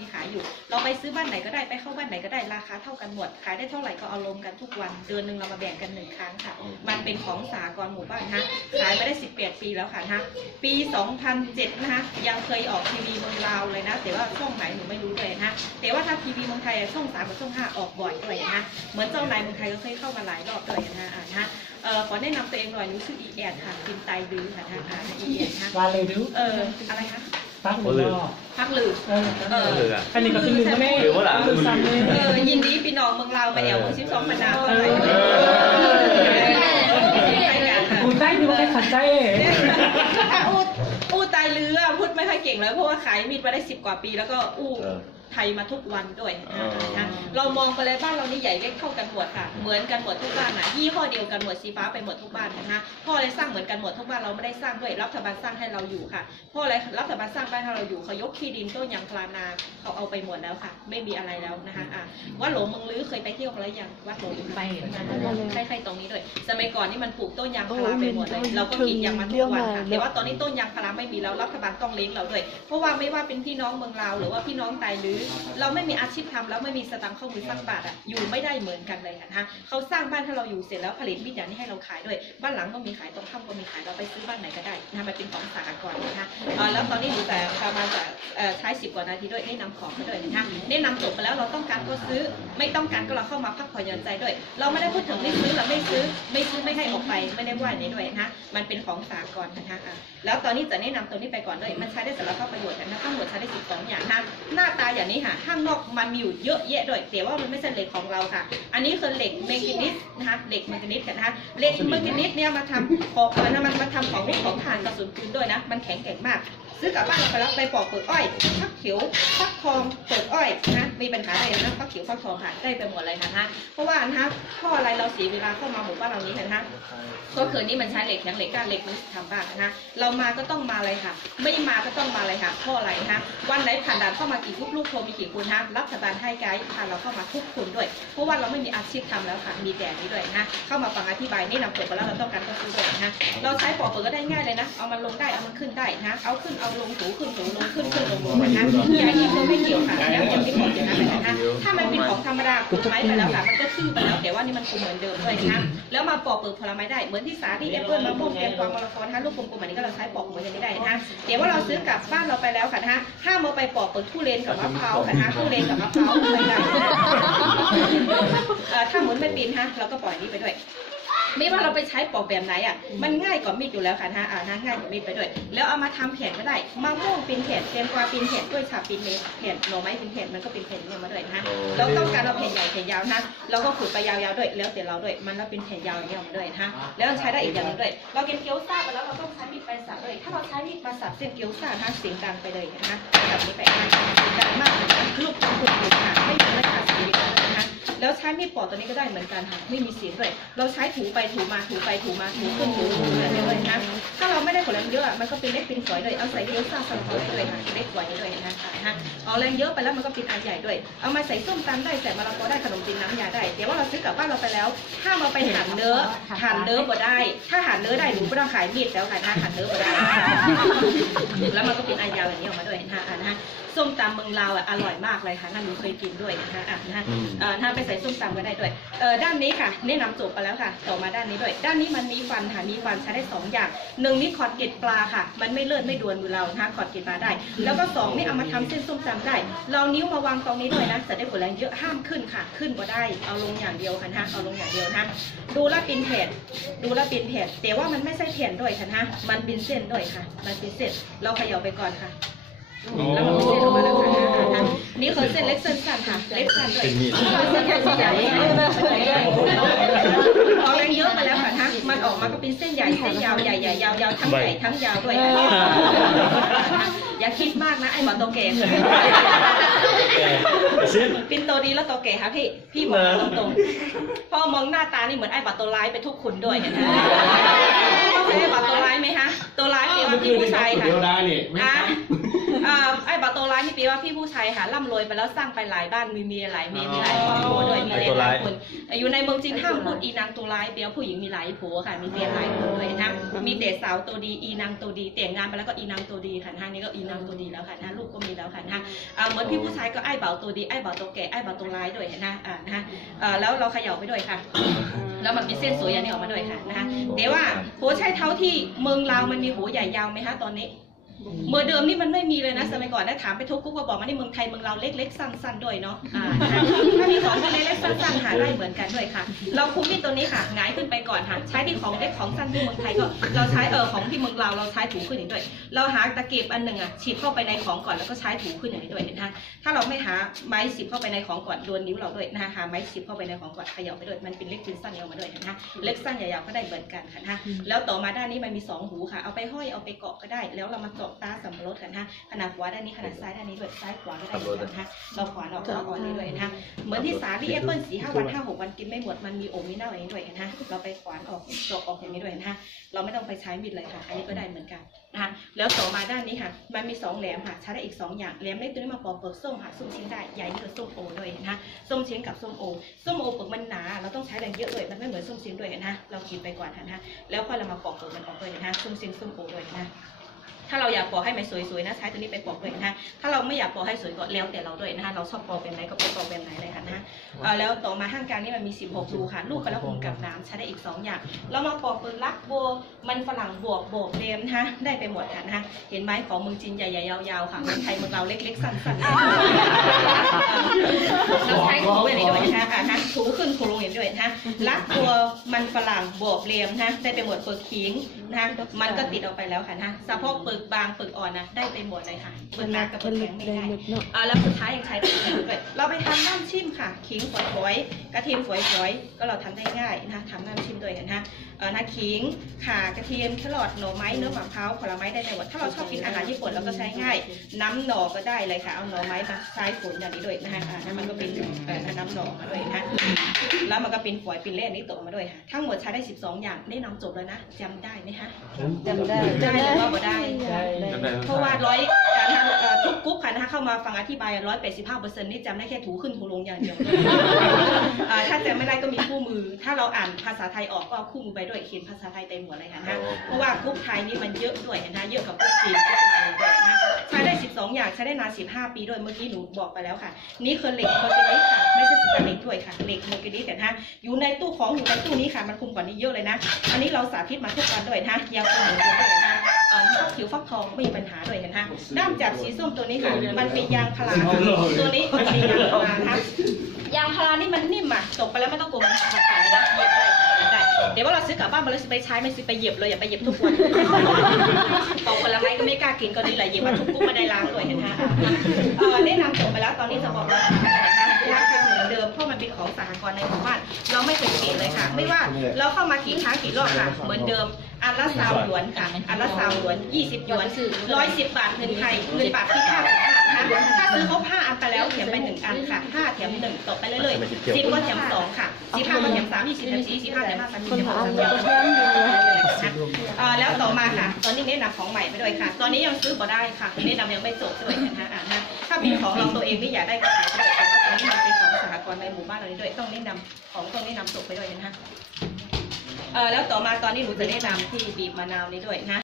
มีขายอยู่เราไปซื้อบ้านไหนก็ได้ไปเข้าบ้านไหนก็ได้ราคาเท่ากันหมดขายได้เท่าไหร่ก็เอารวมกันทุกวันเดือนหนึ่งเรามาแบ่งกัน1 ครั้งค่ะมันเป็นของสหกรณ์หมู่บ้านฮะขายมาได้18 ปีแล้วค่ะฮะปี 2007นะคะยังเคยออกทีวีเมืองลาวเลยนะแต่ว่าช่องไหนหนูไม่รู้เลยนะแต่ว่าถ้าทีวีเมืองไทยช่อง3กับช่อง5ออกบ่อยด้วยนะเหมือนเจ้านายเมืองไทยก็เคยเข้ามาหลายรอบด้วยนะขอแนะนำตัวเองหน่อยหนูชื่ออีแอดค่ะพิมพ์ไตดื้อค่ะอีแอดนะวาเลยดูอะไรคะพักหรือพักหรืออันนี้ก็คือลืมก็ไม่ลืมว่าหลังยินดีพี่น้องเมืองลาวมาแอวเมือง12 ปันนาเท่าไหร่กูได้ดูไม่ขัดใจอู้ตายเรือพูดไม่ค่อยเก่งแล้วเพราะว่าขายมีดมาได้10 กว่าปีแล้วก็อู้ไทยมาทุกวันด้วยนะเรามองไปเลยบ้านเรานี่ใหญ่เล็กเข้ากันหมดค่ะเหมือนกันหมดทุกบ้านนะยี่ห้อเดียวกันหมดสีฟ้าไปหมดทุกบ้านนะพ่อเลยสร้างเหมือนกันหมดทุกบ้านเราไม่ได้สร้างด้วยรัฐบาลสร้างให้เราอยู่ค่ะพ่ออะไรรัฐบาลสร้างบ้านให้เราอยู่เขายกที่ดินต้นยางพาราเขาเอาไปหมดแล้วค่ะไม่มีอะไรแล้วนะคะวัดหลวงเมืองลื้อเคยไปเที่ยวกันแล้วยังวัดหลวงไปใครตรงนี้ด้วยสมัยก่อนนี่มันปลูกต้นยางพาราไปหมดเลยเราก็กินยางมาทุกวันค่ะแต่ว่าตอนนี้ต้นยางพาราไม่มีแล้วรัฐบาลต้องเลี้ยงเราด้วยเพราะว่าไม่ว่าเป็นพี่น้องเมืองลาวหรือว่าพี่น้องไตลื้อเราไม่มีอาชีพทำแล้วไม่มีสตังค์เข้ามือสักบาทอยู่ไม่ได้เหมือนกันเลยค่ะเขาสร้างบ้านให้เราอยู่เสร็จแล้วผลิตมีดอย่างนี้ให้เราขายด้วยบ้านหลังก็มีขายตรงข้ามก็มีขายเราไปซื้อบ้านไหนก็ได้มันเป็นของสหกรณ์นะคะแล้วตอนนี้หนูแต่ประมาณจะใช้10 กว่านาทีด้วยแนะนำของมาด้วยนะคะแนะนำจบไปแล้วเราต้องการก็ซื้อไม่ต้องการก็เราเข้ามาพักผ่อนหย่อนใจด้วยเราไม่ได้พูดถึงไม่ซื้อเราไม่ซื้อไม่ให้ออกไปไม่ได้ว่านี้ด้วยนะมันเป็นของสหกรณ์นะคะแล้วตอนนี้จะแนะนำตัวนี้ไปก่อนด้วยมันใช้ได้สารพัดประโยชน์นะทั้งหมดใช้ได้12 อย่างนะหน้าตาอย่างนี้ค่ะข้างนอกมันมีอยู่เยอะแยะด้วยแต่ว่ามันไม่ใช่เหล็กของเราค่ะอันนี้คือเหล็กแมงกานีสนะคะเหล็กแมงกานีสกันนะคะเหล็กแมงกานีสเนี่ยมาทำของมันทำของถ่านกระสุนปืนด้วยนะมันแข็งแกร่งมากซื้อกลับบ้านเราไปแล้วไปปอกเปลือกอ้อยฟักเขียวฟักทองเปลือกอ้อยนะมีปัญหาอะไรนะฟักเขียวฟักทองค่ะได้ไปหมดเลยนะคะเพราะว่านะคะข้ออะไรเราเสียเวลาเข้ามาหมู่บ้านเรานี้นะคะก็คือนี่มันใช้เหล็กแข็งเหล็กก้านเหล็กมันทำบ้านนะคะเรามาก็ต้องมาเลยค่ะไม่มาก็ต้องมาเลยค่ะข้ออะไรนะคะวันไหนผ่านด่านเข้ามากี่ลูกโทรมีกี่คนนะรัฐบาลให้ไกด์พาเราเข้ามาทุกคนด้วยเพราะว่าเราไม่มีอาชีพทำแล้วค่ะมีแต่นี้ด้วยนะเข้ามาฟังอธิบายนี่นำจบไปแล้วเราต้องการก็ซื้อด้วยนะเราใช้ปอกเปลือกก็ได้ง่ายเลยนะเอามันลงได้เอามันขึ้นได้นะเอาขึ้นเอาลงถูขึ้นถูลงขึ้นลงนะอย่ากินเลยไม่เกี่ยวค่ะแล้วอย่างที่บอกอย่างนั้นเลยนะคะถ้ามันเป็นของธรรมดาคุมไม้ไปแล้วค่ะมันก็ชื่อไปแล้วแต่ว่านี่มันคุมเหมือนเดิมด้วยนะแล้วมาปอกเปลือกผลไม้ได้เหมือนที่สาที่แอปเปิลมะม่วงแตงกวามะละกอนะคะลูกกลมๆแบบนี้ก็เราใช้ปอกเหมือนกันได้นะเดี๋ยวว่าเราซื้อกลับบ้านเราไปแล้วค่ะนะคะห้ามเอาไปปอกเปลือกทุเรียนกับมะพร้าวค่ะทุเรียนกับมะพร้าวไม่ได้ถ้าเหมือนไม่ปีนฮะเราก็ปล่อยนี้ไปด้วยไม่ว่าเราไปใช้ปอกแบบไหนมันง่ายกว่ามีดอยู่แล้วค่ะง่ายกว่ามีดไปด้วยแล้วเอามาทำแผ่นก็ได้มะม่วงเป็นแผ่นแตงกวาเป็นแผ่นกล้วยฉาบเป็นแผ่นหน่อไม้เป็นแผ่นมันก็เป็นแผ่นเนี่ยมาด้วยนะเราต้องการเราแผ่นใหญ่แผ่นยาวนะเราก็ขุดไปยาวๆด้วยแล้วแต่เราด้วยมันแล้วเป็นแผ่นยาวอย่างเงี้ยมาด้วยนะแล้วใช้ได้อีกอย่างนึงด้วยเรากินเกี๊ยวซ่าไปแล้วเราต้องใช้มีดไปสับด้วยถ้าเราใช้มีดมาสับเส้นเกี๊ยวซ่าเสียงดังไปเลยนะแบบนี้ไปเสียงดังมากเลยนะลูกคุณค่ะไม่มีไม่ขาดเสียงนะคะแล้วใช้มีดปอกตัวนี้ก็ได้เหมือนกันค่ะไม่มีเสียงด้วยเราใช้ถูไปถูมาถูไปถูมาถูขึ้นถูลงอะไรด้วยนะถ้าเราไม่ได้ผลแรงเยอะมันก็เป็นเล็กเป็นฝอยด้วยเอาใส่เกี๊ยวซ่าใส่ฝอยด้วยค่ะเล็กฝอยด้วยนะคะเอาแรงเยอะไปแล้วมันก็เป็นอันใหญ่ด้วยเอามาใส่ส้มตำได้ใส่มะละกอได้ขนมจีนน้ำยาได้แต่ว่าเราซื้อกลับบ้านเราไปแล้วถ้ามาไปหั่นเนื้อบ่ได้ถ้าหั่นเนื้อได้หนูไม่ต้องขายมีดแล้วค่ะหั่นเนื้อบ่ได้แล้วมันก็เป็นอันยาวอย่างนี้ออกมาด้วยนะคะส้มตำเมืองลาวอร่อยมากเลยค่ะนั่นหนูเคยกินด้วยนะคะถ้าไปใส่ส้มตำก็ได้ด้วยด้านนี้ค่ะแนะนำจบไปแล้วค่ะต่อมาด้านนี้ด้วยด้านนี้มันมีฟันค่ะมีฟันใช้ได้2 อย่าง1นี่ขอดเกล็ดปลาค่ะมันไม่เลื่อนไม่ดวนมือเรานะคะขอดเกล็ดปลาได้แล้วก็2นี่เอามาทำเส้นส้มตำได้เรานิ้วมาวางตรงนี้ด้วยนะจะได้ผลแรงเยอะห้ามขึ้นค่ะขึ้นก็ได้เอาลงอย่างเดียวค่ะเอาลงอย่างเดียวนะดูแลเป็นแผ่นแต่ว่ามันไม่ใช่แผ่นด้วยค่ะมันเป็นเส้นด้วยค่ะมันเป็นเส้นเราเขย่าไปก่อนค่ะแล้วมันเส้นออกมาแล้วค่ะนี่คือเส้นเล็กเส้นสั้นค่ะเล็กสั้นด้วยเส้นใหญ่เอาแรงเยอะมาแล้วค่ะมันออกมาก็เป็นเส้นใหญ่เส้นยาวใหญ่ยาวทั้งใหญ่ทั้งยาวด้วยอย่าคิดมากนะไอ้หมอโตเกะปินโตดีแล้วโตเกะค่ะพี่มองตรงๆพอมองหน้าตานี่เหมือนไอ้บัตรตัวร้ายไปทุกคนด้วยนะไอ้บัตรตัวร้ายไหมฮะตัวร้ายเปรียบว่าพี่ผู้ชายค่ะไอ้บัตรตัวร้ายนี่เปรียบว่า พี่ผู้ชายค่ะร่ำรวยไปแล้วสร้างไปหลายบ้านมีหลายเมียมีหลายครอบครัวด้วยมีหลายคนอยู่ในเมืองจีนห้ามพูดอีนางตัวร้ายเปียวผู้หญิงมีหลายผัวค่ะมีเมียหลายคนด้วยนะมีแต่สาวตัวดีอีนางตัวดีแต่งงานไปแล้วก็อีนางตัวดีค่ะท่านนี้ก็อีนางตัวดีแล้วค่ะลูกก็มีแล้วค่ะนะเหมือนพี่ผู้ชายก็ไอ้เบาตัวดีไอ้เบาตัวแก่ไอ้เบาตัวร้ายด้วยนะแล้วเราเขย่าไปด้วยค่ะแล้วมันมีเส้นสวยอย่างนี้ออกมาด้วยค่ะนะคะแต่ว่าหัวใช่เท้าที่เมืองลาวมันมีหัวใหญ่ยาวไหมคะตอนนี้เมื่อเดิมนี่มันไม่มีเลยนะสมัยก่อนนะถามไปทุกกุ๊กก็บอกมาในเมืองไทยเมืองเราเล็กๆสั้นๆด้วยเนาะถ้ามีของที่เล็กๆสั้นๆหาได้เหมือนกันด้วยค่ะเราคุมที่ตัวนี้ค่ะหงายขึ้นไปก่อนค่ะใช้ที่ของเล็กของสั้นที่เมืองไทยก็เราใช้ของที่เมืองเราใช้ถูขึ้นอย่างนี้ด้วยเราหาตะเกียบอันหนึ่งฉีดเข้าไปในของก่อนแล้วก็ใช้ถูขึ้นอย่างนี้ด้วยนะคะถ้าเราไม่หาไม้ฉีดเข้าไปในของก่อนโดนนิ้วเราด้วยนะคะหาไม้ฉีดเข้าไปในของก่อนเขย่าไปด้วยมันเป็นเล็กเป็นสั้นยาวมาด้วยนะคะเล็กสั้นยาวๆก็ได้เหมือนกันค่ะนะคะแล้วต่อมาด้านนี้มันมี2หูค่ะเอาไปห้อยเอาไปเกาะก็ได้แล้วเรามาเจาะตาสับปะรดกันนะขนาดขวาด้านนี้ขนาดซ้ายด้านนี้ด้วยซ้ายขวาก็ได้เหมือนกันนะเราขวานออกเราอ่อนนี้ด้วยนะเหมือนที่สาลี่แอปเปิ้ล4-5 วัน5-6 วันกินไม่หมดมันมีมีเน่าอย่างนี้ด้วยนะเราไปขวานออกเจาะออกอย่างนี้ด้วยนะเราไม่ต้องไปใช้มีดเลยค่ะอันนี้ก็ได้เหมือนกันนะคะแล้วต่อมาด้านนี้ค่ะมันมี2แหลมค่ะใช้ได้อีก2อย่างแหลมเล็กตัวนี้มาปอกเปลือกส้มค่ะส้มเช้งได้ใหญ่นี่คือส้มโอด้วยนะส้มเช้งกับส้มโอเปลือกมันหนาเราต้องใช้แรงเยอะเลยมันไม่เหมือนส้มเช้งด้วยนะเรากินไปก่อนนะแล้วค่อยเรามาปอกเปลือกมันออกด้วยนะส้มเช้งส้มโอด้วยนะถ้าเราอยากปอกให้มันสวยๆนะใช้ตัวนี้ไปปอกเลยนะถ้าเราไม่อยากปอกให้สวยก็แล้วแต่เราด้วยนะคะเราชอบปอกแบบไหนก็ไปปอกแบบไหนเลยค่ะนะแล้วต่อมาห้างกลางนี่มันมี16รูค่ะลูกกระพุ้งกับน้ำใช้ได้อีก2อย่างเรามาปอกเปลือกลักโบมันฝรั่งบวกโบกเรียมนะคะได้ไปหมดค่ะนะคะเห็นไหมของเมืองจีนใหญ่ๆยาวๆค่ะเมืองไทยเมืองเราเล็กๆสั้นๆเราใช้ถูแบบนี้ด้วยนะคะถูขึ้นถูลงอย่างนี้ด้วยนะคะลักตัวมันฝรั่งบวกเรียมนะได้ไปหมดเปลือกขิงนะคะมันก็ติดออกไปแล้วค่ะนะเฉพาะเปลือกบางเปลือกอ่อนนะได้ไปหมดเลยค่ะเปลือกหนากับเปลือกแข็งไม่ได้แล้วสุดท้ายยังใช้ได้ด้วยเราไปทำน้ำชิมค่ะขิงฝอยๆกระเทียมฝอยๆก็เราทำได้ง่ายนะคะทำน้ำชิมด้วยกันนะขิงข่ากระเทียมแครอทหน่อไม้เนื้อมะพร้าวผลไม้ได้ในหมดถ้าเราชอบกินอาหารญี่ปุ่นเราก็ใช้ง่ายน้ำหน่อก็ได้เลยค่ะเอาหน่อไม้มาใช้ผลอย่างนี้ด้วยนะคะมันก็เป็นน้ำหน่อมาด้วยนะแล้วมันก็เป็นฝอยเป็นเล่นนี่ตกมาด้วยค่ะทั้งหมดใช้ได้12อย่างได้นำจบแล้วนะจำได้ไหมคะจำได้หรือว่าบ่ได้เพราะว่าทุกกรุ๊ปค่ะนะคะเข้ามาฟังอธิบาย185%นี่จำได้แค่ถูขึ้นถูลงอย่างเดียวถ้าจำไม่ได้ก็มีคู่มือถ้าเราอ่านภาษาไทยออกก็คู่มือไปด้วยเขียนภาษาไทยเต็มหมดเลยค่ะนะเพราะว่ากรุ๊ปไทยนี่มันเยอะด้วยนะเยอะกับกรุ๊ปจีนกรุ๊ปลาวด้วยนะใช้ได้12อย่างใช้ได้นาน15 ปีด้วยเมื่อกี้หนูบอกไปแล้วค่ะนี่คือเหล็กโมกินิสค่ะไม่ใช่สแตนเลสด้วยค่ะเหล็กโมกินิสแต่อยู่ในตู้ของอยู่ในตู้นี้ค่ะมันคุมกว่านี้เยอะเลยนะอันนี้เราสาธิตมาทุกวันด้วยนะยาวกว่าหนึ่งเดือนด้วยนะผิวฟักทองไม่มีปัญหาด้วยนะคะด้ามจับสีส้มตัวนี้ค่ะมันเป็นยางพาราตัวนี้มันเป็นยางพาราค่ะยางพารานี่มันนิ่มอ่ะตกไปแล้วไม่ต้องกลัวมันขาดนะเหยียบได้เดี๋ยวว่าเราซื้อกลับบ้านมาเลยซื้อไปใช้ไม่ซื้อไปเหยียบเลยอย่าไปเหยียบทุกวันปอกผลไม้ก็ไม่กล้ากินก็นี่แหละเหยียบมาทุกกุ๊กมาได้ล้างด้วยนะคะแนะนำจบไปแล้วตอนนี้จะบอกราคานะคะราคาเหมือนเดิมเพราะมันเป็นของสหกรณ์ในหมู่บ้านเราไม่เคยเปลี่ยนเลยค่ะไม่ว่าเราเข้ามากี่ครั้งกี่รอบค่ะเหมือนเดิมอันละ20 หยวนค่ะอันละ20 หยวน20 หยวน110 บาทเงินไทยเงินบาทที่ค่าถ้าซื้อครบ5 อันไปแล้วแถมไป1 อันค่ะ5แถม1ต่อไปเรื่อยๆ10ก็แถม2ค่ะ15ก็แถม3 20แถม4 15แถม5 30แถม6แล้วต่อมาค่ะตอนนี้แนะนำของใหม่ไปด้วยค่ะตอนนี้ยังซื้อบ่ได้ค่ะแนะนำยังไม่จบด้วยนะคะถ้าเป็นของเราตัวเองนี่อยากได้ก็ขายไปเลยแต่ว่าตอนนี้มันเป็นของสหกรณ์ในหมู่บ้านเราด้วยต้องแนะนำของต้องแนะนำจบไปด้วยนะคะแล้วต่อมาตอนนี้หนูจะแนะนำที่บีบมะนาวนี้ด้วยนะ